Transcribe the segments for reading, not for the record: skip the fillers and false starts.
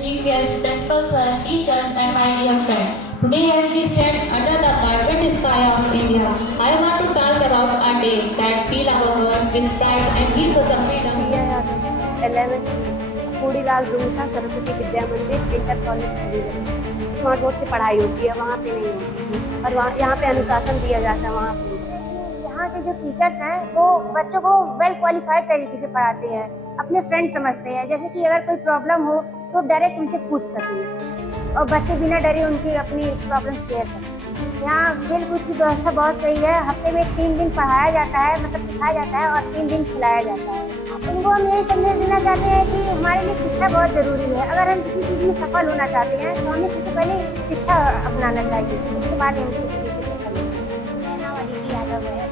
chief guest, principal sir, teachers, and my dear friend. Today, as we stand under the vibrant sky of India, I want to talk about a day that fills our heart with pride and gives us a freedom. 11th कूड़ीलाल Rungta Saraswati Vidya मंदिर inter college smart board से पढ़ाई होती है, वहाँ पे नहीं होती है। और वहाँ यहाँ पे अनुशासन दिया जाता है। वहाँ पे यहाँ के जो टीचर्स हैं वो बच्चों को वेल क्वालिफाइड तरीके से पढ़ाते हैं, अपने फ्रेंड समझते हैं। जैसे कि अगर कोई प्रॉब्लम हो तो डायरेक्ट उनसे पूछ सकें और बच्चे बिना डरे उनकी अपनी प्रॉब्लम शेयर कर सकें। यहाँ खेल कूद की व्यवस्था बहुत सही है। हफ्ते में 3 दिन पढ़ाया जाता है, मतलब सिखाया जाता है, और 3 दिन खिलाया जाता है। उनको हम यही संदेश देना चाहते हैं कि हमारे लिए शिक्षा बहुत ज़रूरी है। अगर हम किसी चीज़ में सफल होना चाहते हैं तो हमें सबसे पहले शिक्षा अपनाना चाहिए, उसके बाद हम किसी चीज़ में सफल होंगे। मेरा नाम अदिति यादव है।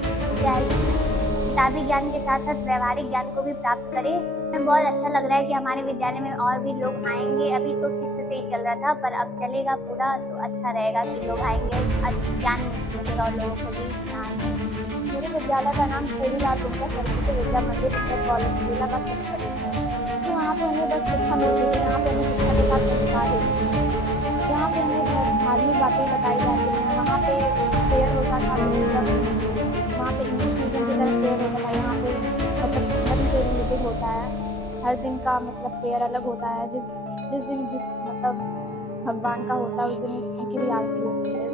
किताबी ज्ञान के साथ साथ व्यवहारिक ज्ञान को भी प्राप्त करें। हमें बहुत अच्छा लग रहा है कि हमारे विद्यालय में और भी लोग आएंगे। अभी तो 6th से ही चल रहा था, पर अब चलेगा पूरा तो अच्छा रहेगा कि लोग आएंगे, ज्ञान मिलेगा और लोगों को भी। मेरे विद्यालय का नाम कूड़ीलाल रूंगटा सरस्वती विद्या मंदिर इंटर कॉलेज बेलाबाद से है, क्योंकि वहाँ पे हमें बस शिक्षा मिलती है। यहाँ पे हमें शिक्षा के साथ संस्कार देते हैं। यहाँ पे हमें धार्मिक बातें बताई जाती हैं। वहाँ पे प्रेयर होता था, मतलब वहाँ पे इंग्लिश मीडियम की तरफ प्रेयर होता था। यहाँ पे मतलब धर्म से रिलेटेड होता है। हर दिन का मतलब प्रेयर अलग होता है। जिस दिन जिस मतलब भगवान का होता है उस दिन उनकी भी आरती होती है।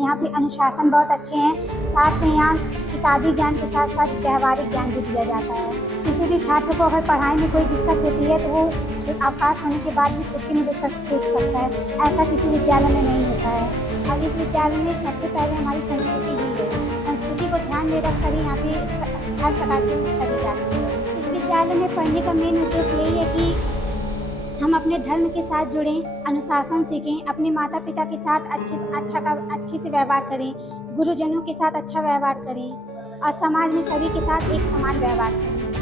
यहाँ पे अनुशासन बहुत अच्छे हैं। साथ में यहाँ किताबी ज्ञान के साथ साथ व्यवहारिक ज्ञान भी दिया जाता है। किसी भी छात्र को अगर पढ़ाई में कोई दिक्कत होती है तो वो अवकाश होने के बाद भी छुट्टी में दिक्कत पूछ सकता है। ऐसा किसी विद्यालय में नहीं होता है। और इस विद्यालय में सबसे पहले हमारी संस्कृति ही है। संस्कृति को ध्यान में रख कर यहाँ पे हर प्रकार की शिक्षा दी जाती है। इस विद्यालय में पढ़ने का मेन उद्देश्य यही है कि हम अपने धर्म के साथ जुड़ें, अनुशासन सीखें, अपने माता पिता के साथ अच्छे से व्यवहार करें, गुरुजनों के साथ अच्छा व्यवहार करें और समाज में सभी के साथ एक समान व्यवहार करें।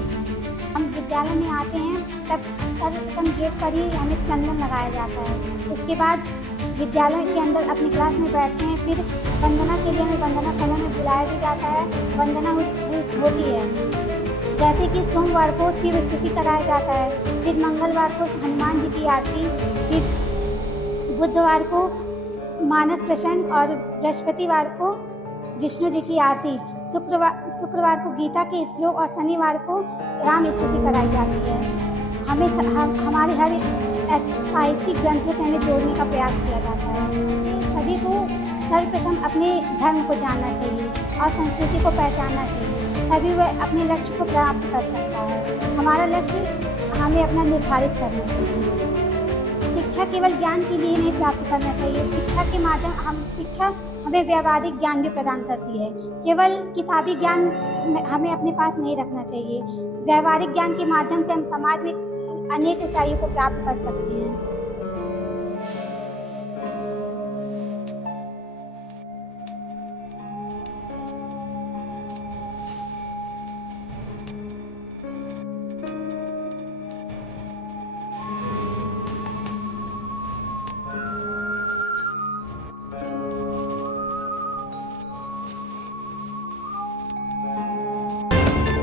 हम विद्यालय में आते हैं तब सर्वप्रथम गेट पर ही हमें चंदन लगाया जाता है। उसके बाद विद्यालय के अंदर अपनी क्लास में बैठते हैं। फिर वंदना के लिए हमें वंदना समय में बुलाया भी जाता है। वंदना होती है, जैसे कि सोमवार को शिव स्तुति कराया जाता है, फिर मंगलवार को हनुमान जी की आरती, फिर बुधवार को मानस प्रसन्न और बृहस्पतिवार को विष्णु जी की आरती, शुक्रवार को गीता के श्लोक और शनिवार को राम स्तुति कराई जाती है। हमें हमारे हर साहित्यिक ग्रंथों से हमें जोड़ने का प्रयास किया जाता है। सभी को सर्वप्रथम अपने धर्म को जानना चाहिए और संस्कृति को पहचानना चाहिए, तभी वह अपने लक्ष्य को प्राप्त कर सकता है। हमारा लक्ष्य हमें अपना निर्धारित करना चाहिए। शिक्षा केवल ज्ञान के लिए नहीं प्राप्त करना चाहिए। शिक्षा के माध्यम शिक्षा हमें व्यवहारिक ज्ञान भी प्रदान करती है। केवल किताबी ज्ञान हमें अपने पास नहीं रखना चाहिए। व्यवहारिक ज्ञान के माध्यम से हम समाज में अनेक ऊंचाइयों को प्राप्त कर सकते हैं।